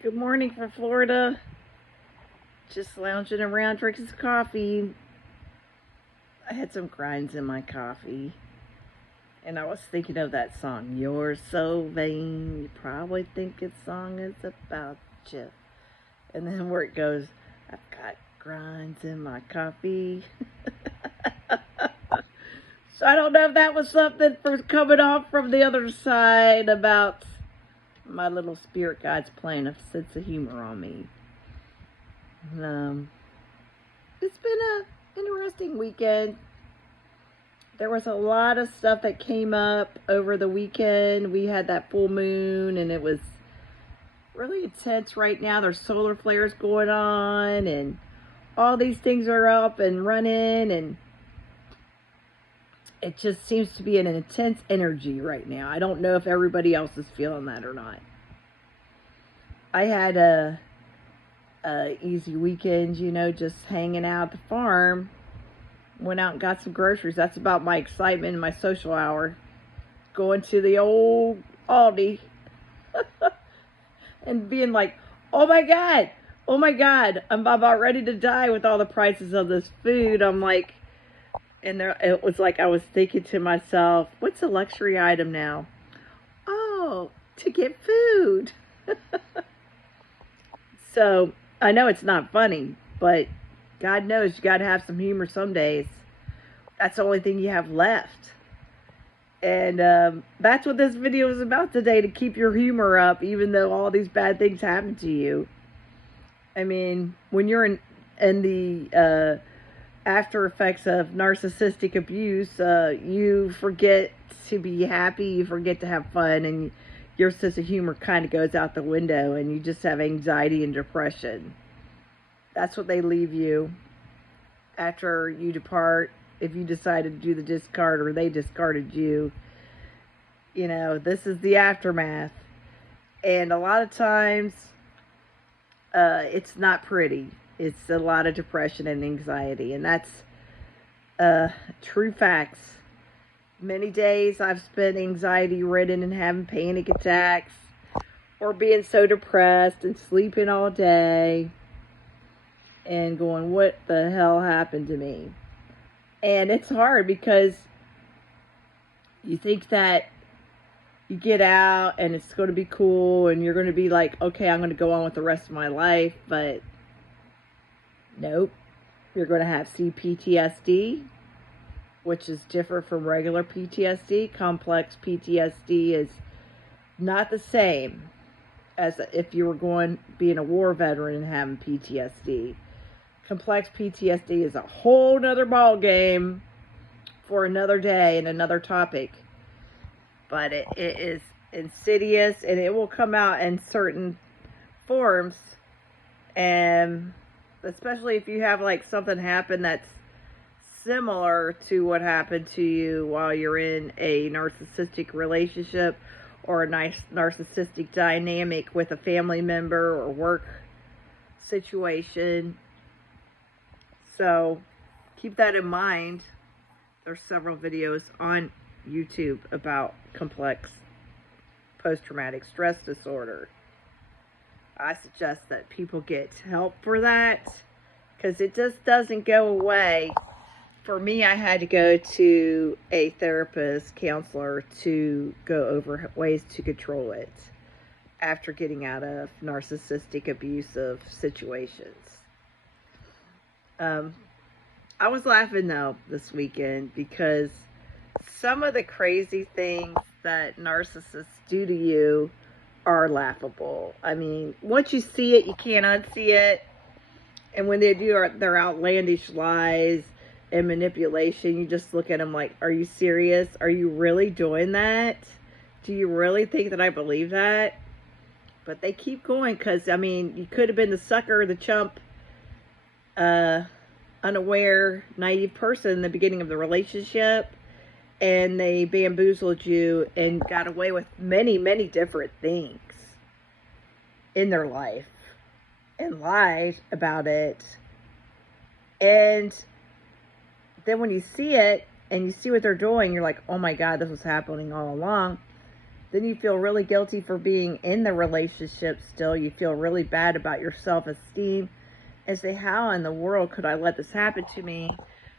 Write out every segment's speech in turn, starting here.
Good morning from Florida. Just lounging around drinking some coffee. I had some grinds in my coffee. And I was thinking of that song, You're So Vain. You probably think this song is about you. And then where it goes, I've got grinds in my coffee. So I don't know if that was something for coming off from the other side about my little spirit guides playing a sense of humor on me. Um, it's been a interesting weekend. There was a lot of stuff that came up over the weekend. We had that full moon and it was really intense right now. There's solar flares going on and all these things are up and running, and it just seems to be an intense energy right now. I don't know if everybody else is feeling that or not. I had a easy weekend, just hanging out at the farm. Went out and got some groceries. That's about my excitement and my social hour. Going to the old Aldi and being like, oh my God, I'm about ready to die with all the prices of this food. I'm like, and there, it was like I was thinking to myself, what's a luxury item now? Oh, to get food. So I know it's not funny, but God knows you got to have some humor some days. That's the only thing you have left. And that's what this video is about today, to keep your humor up, even though all these bad things happen to you. I mean, when you're in the after effects of narcissistic abuse, you forget to be happy, you forget to have fun, and your sense of humor kind of goes out the window, and you just have anxiety and depression. That's what they leave you after you depart. If you decided to do the discard or they discarded you, this is the aftermath. And a lot of times, it's not pretty. It's a lot of depression and anxiety, and that's true facts. Many days I've spent anxiety-ridden and having panic attacks, or being so depressed and sleeping all day and going, what the hell happened to me? And it's hard because you think that you get out and it's going to be cool and you're going to be like, okay, I'm going to go on with the rest of my life, but nope. You're going to have CPTSD, which is different from regular PTSD. Complex PTSD is not the same as if you were being a war veteran and having PTSD. Complex PTSD is a whole nother ball game for another day and another topic. But it is insidious, and it will come out in certain forms. And especially if you have like something happen that's similar to what happened to you while you're in a narcissistic relationship or a nice narcissistic dynamic with a family member or work situation. So keep that in mind. There's several videos on YouTube about complex post-traumatic stress disorder. I suggest that people get help for that, because it just doesn't go away. For me, I had to go to a therapist, counselor, to go over ways to control it after getting out of narcissistic abusive situations. I was laughing though this weekend because some of the crazy things that narcissists do to you are laughable. I mean, once you see it, you can't unsee it. And when they do their outlandish lies and manipulation, you just look at them like, are you serious? Are you really doing that? Do you really think that I believe that? But they keep going because, I mean, you could have been the sucker, the chump, unaware, naive person in the beginning of the relationship, and they bamboozled you and got away with many, many different things in their life and lied about it. And then when you see it and you see what they're doing, you're like, oh my God, this was happening all along. Then you feel really guilty for being in the relationship still. You feel really bad about your self-esteem and say, how in the world could I let this happen to me?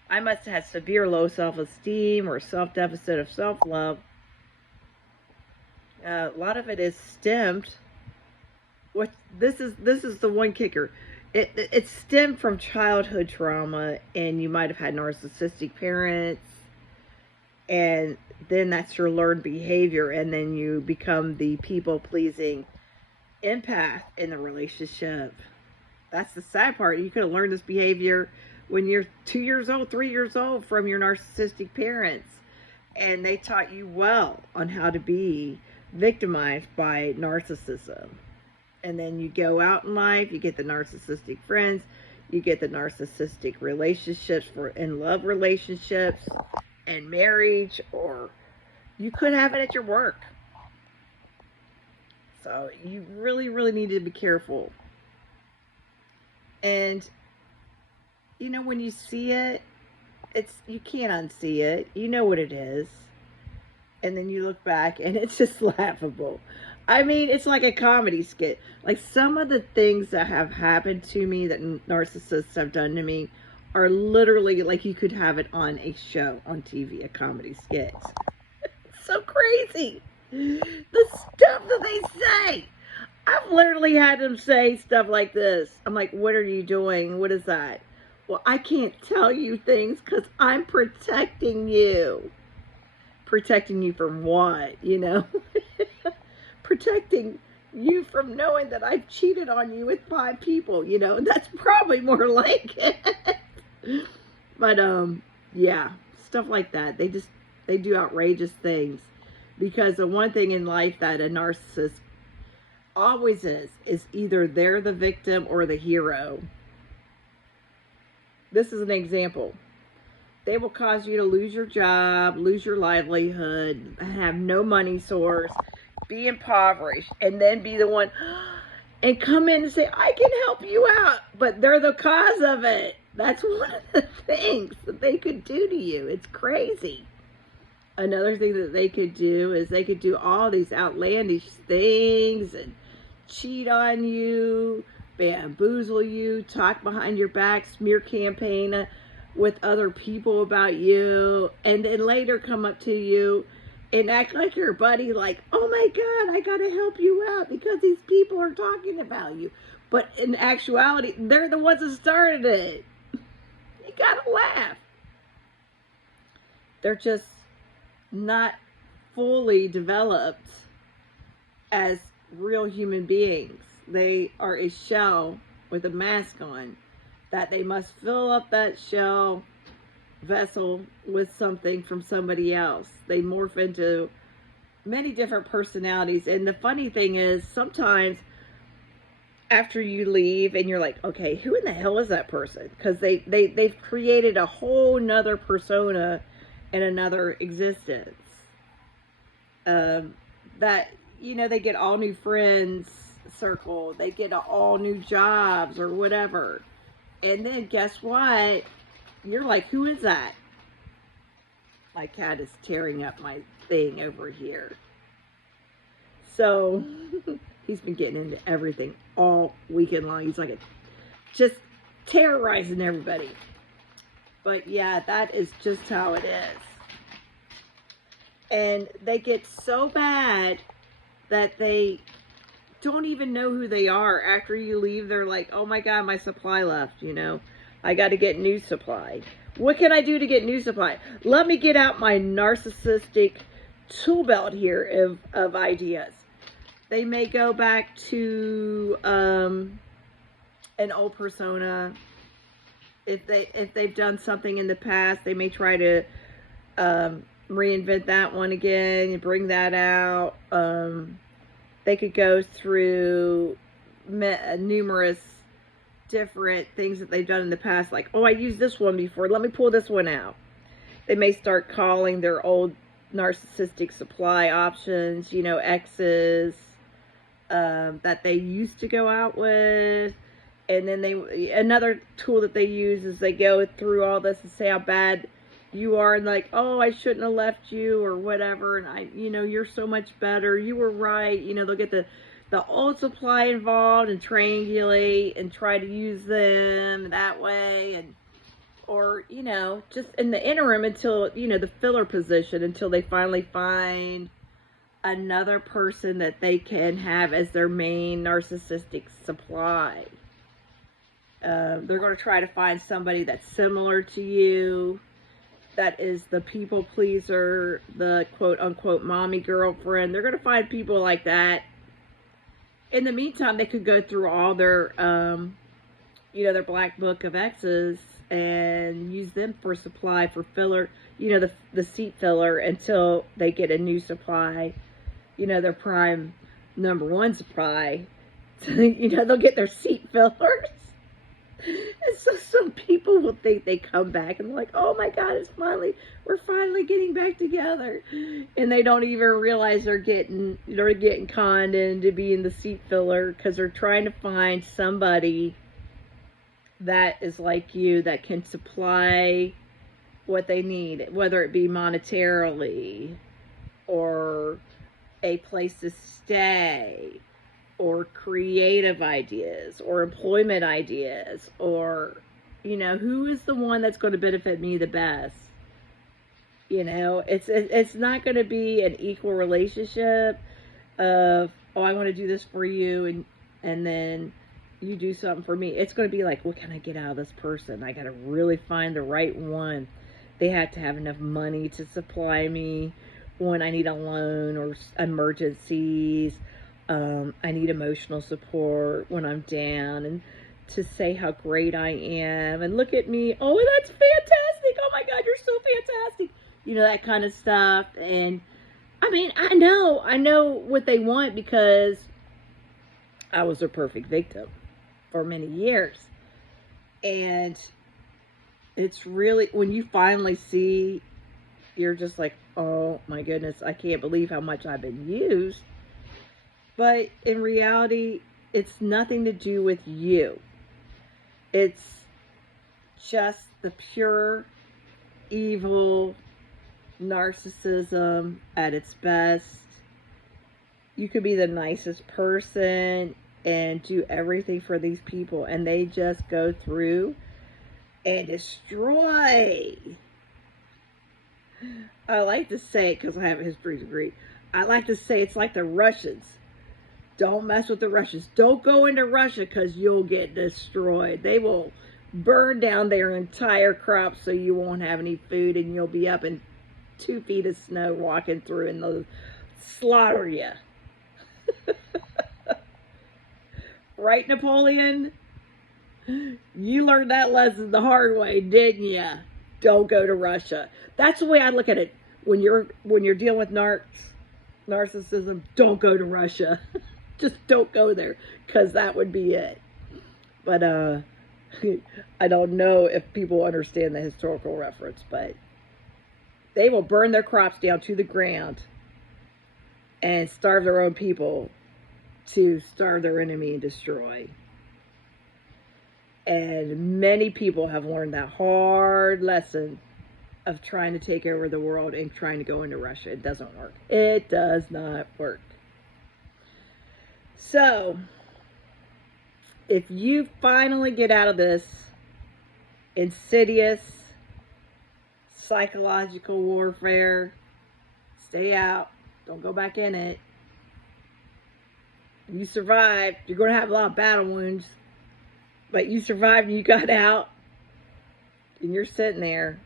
I must have had severe low self-esteem or self-deficit of self-love. A lot of it is stemmed. This is the one kicker. It stemmed from childhood trauma, and you might have had narcissistic parents, and then that's your learned behavior, and then you become the people-pleasing empath in the relationship. That's the sad part. You could have learned this behavior when you're 2 years old, 3 years old from your narcissistic parents, and they taught you well on how to be victimized by narcissism. And then you go out in life, you get the narcissistic friends, you get the narcissistic relationships in love relationships and marriage, or you could have it at your work. So you really, really need to be careful. And you know, when you see it, you can't unsee it. You know what it is. And then you look back and it's just laughable. I mean, it's like a comedy skit. Like, some of the things that have happened to me that narcissists have done to me are literally like you could have it on a show on TV, a comedy skit. It's so crazy. The stuff that they say. I've literally had them say stuff like this. I'm like, what are you doing? What is that? Well, I can't tell you things because I'm protecting you. Protecting you from what, you know? Protecting you from knowing that I've cheated on you with 5 people, you know? That's probably more like it. But, yeah, stuff like that. They do outrageous things. Because the one thing in life that a narcissist always is either they're the victim or the hero. This is an example. They will cause you to lose your job, lose your livelihood, have no money source, be impoverished, and then be the one and come in and say, I can help you out. But they're the cause of it. That's one of the things that they could do to you. It's crazy. Another thing that they could do is they could do all these outlandish things and cheat on you, bamboozle you, talk behind your back, smear campaign with other people about you, and then later come up to you and act like your buddy, like, oh my God, I gotta help you out because these people are talking about you. But in actuality, they're the ones that started it. You gotta laugh. They're just not fully developed as real human beings. They are a shell with a mask on that they must fill up that shell vessel with something from somebody else. They morph into many different personalities. And the funny thing is, sometimes after you leave and you're like, okay, who in the hell is that person? Because they've created a whole nother persona in another existence. That, you know, they get all new friends circle, they get all new jobs or whatever. And then guess what? You're like, who is that? My cat is tearing up my thing over here. So he's been getting into everything all weekend long. He's like just terrorizing everybody. But yeah, that is just how it is. And they get so bad that they don't even know who they are. After you leave, they're like, oh my God, my supply left, you know. I got to get new supply. What can I do to get new supply? Let me get out my narcissistic tool belt here of ideas. They may go back to an old persona. If they've done something in the past, they may try to reinvent that one again and bring that out. They could go through numerous different things that they've done in the past, like, oh, I used this one before, let me pull this one out. They may start calling their old narcissistic supply options, you know, exes that they used to go out with. And then another tool that they use is they go through all this and say how bad you are, and like, oh, I shouldn't have left you or whatever, and you're so much better, you were right. They'll get the old supply involved and triangulate and try to use them that way, and or just in the interim until the filler position, until they finally find another person that they can have as their main narcissistic supply. They're going to try to find somebody that's similar to you, that is the people pleaser, the quote unquote mommy girlfriend. They're going to find people like that. In the meantime, they could go through all their their black book of exes and use them for supply, for filler, the seat filler, until they get a new supply, their prime number one supply. So, they'll get their seat fillers. And so some people will think they come back and like, oh my God, we're finally getting back together. And they don't even realize they're getting conned into being the seat filler, because they're trying to find somebody that is like you, that can supply what they need, whether it be monetarily or a place to stay, or creative ideas, or employment ideas, or who is the one that's going to benefit me the best. It's not going to be an equal relationship of, oh, I want to do this for you, and then you do something for me. It's going to be like, what can I get out of this person? I got to really find the right one. They have to have enough money to supply me when I need a loan or emergencies. I need emotional support when I'm down, and to say how great I am, and look at me, oh, that's fantastic, oh my God, you're so fantastic, that kind of stuff. And I mean, I know what they want, because I was their perfect victim for many years. And it's really, when you finally see, you're just like, oh my goodness, I can't believe how much I've been used. But in reality, it's nothing to do with you. It's just the pure evil narcissism at its best. You could be the nicest person and do everything for these people, and they just go through and destroy. I like to say it because I have a history degree. I like to say it's like the Russians. Don't mess with the Russians. Don't go into Russia, because you'll get destroyed. They will burn down their entire crop so you won't have any food, and you'll be up in 2 feet of snow walking through, and they'll slaughter you. Right, Napoleon? You learned that lesson the hard way, didn't you? Don't go to Russia. That's the way I look at it. When you're dealing with narcissism, don't go to Russia. Just don't go there, because that would be it. But I don't know if people understand the historical reference, but they will burn their crops down to the ground and starve their own people to starve their enemy and destroy. And many people have learned that hard lesson of trying to take over the world and trying to go into Russia. It doesn't work. It does not work. So, if you finally get out of this insidious psychological warfare, stay out. Don't go back in it. You survived. You're going to have a lot of battle wounds, but you survived and you got out, and you're sitting there.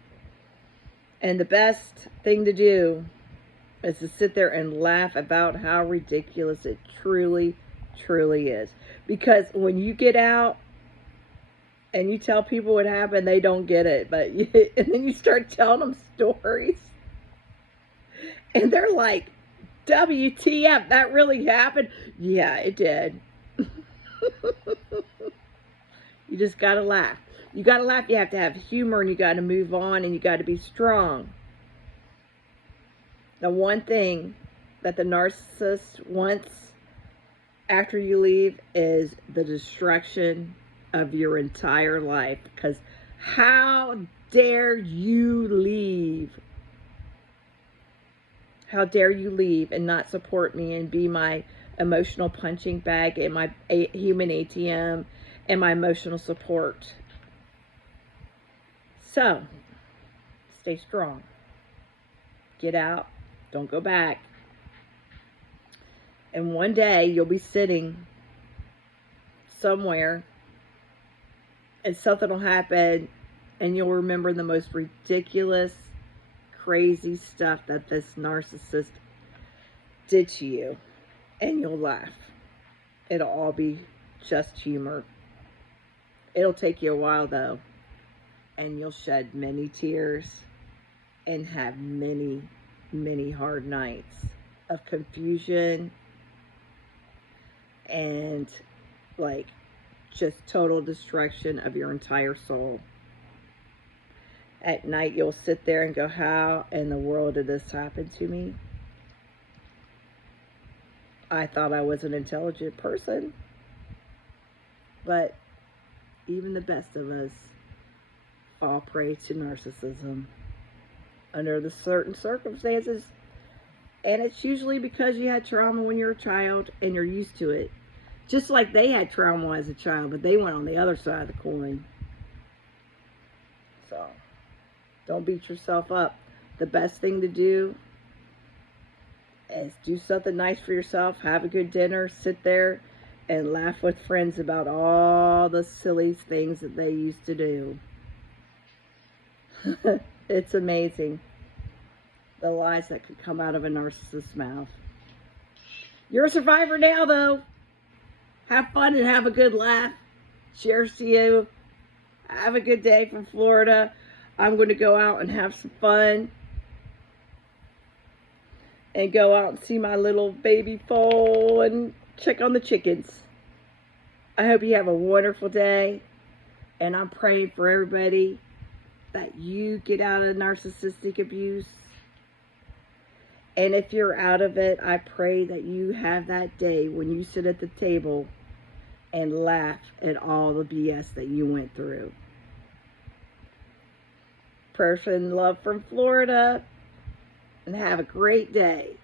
And the best thing to do is to sit there and laugh about how ridiculous it truly, truly is. Because when you get out and you tell people what happened, they don't get it. And then you start telling them stories, and they're like, WTF, that really happened? Yeah, it did. You just gotta laugh. You gotta laugh. You have to have humor, and you gotta move on, and you gotta be strong. The one thing that the narcissist wants after you leave is the destruction of your entire life. Because how dare you leave? How dare you leave and not support me and be my emotional punching bag and my human ATM and my emotional support? So, stay strong. Get out. Don't go back. And one day you'll be sitting somewhere and something will happen and you'll remember the most ridiculous, crazy stuff that this narcissist did to you, and you'll laugh. It'll all be just humor. It'll take you a while though, and you'll shed many tears and have many, many hard nights of confusion and like just total destruction of your entire soul. At night you'll sit there and go, how in the world did this happen to me? I thought I was an intelligent person, but even the best of us fall prey to narcissism under the certain circumstances, and it's usually because you had trauma when you were a child and you're used to it. Just like they had trauma as a child, but they went on the other side of the coin. So, don't beat yourself up. The best thing to do is do something nice for yourself, have a good dinner, sit there and laugh with friends about all the silly things that they used to do. It's amazing the lies that could come out of a narcissist's mouth. You're a survivor now, though. Have fun and have a good laugh. Cheers to you. Have a good day from Florida. I'm going to go out and have some fun and go out and see my little baby foal and check on the chickens. I hope you have a wonderful day, and I'm praying for everybody that you get out of narcissistic abuse. And if you're out of it, I pray that you have that day when you sit at the table and laugh at all the BS that you went through. Prayers and love from Florida, and have a great day.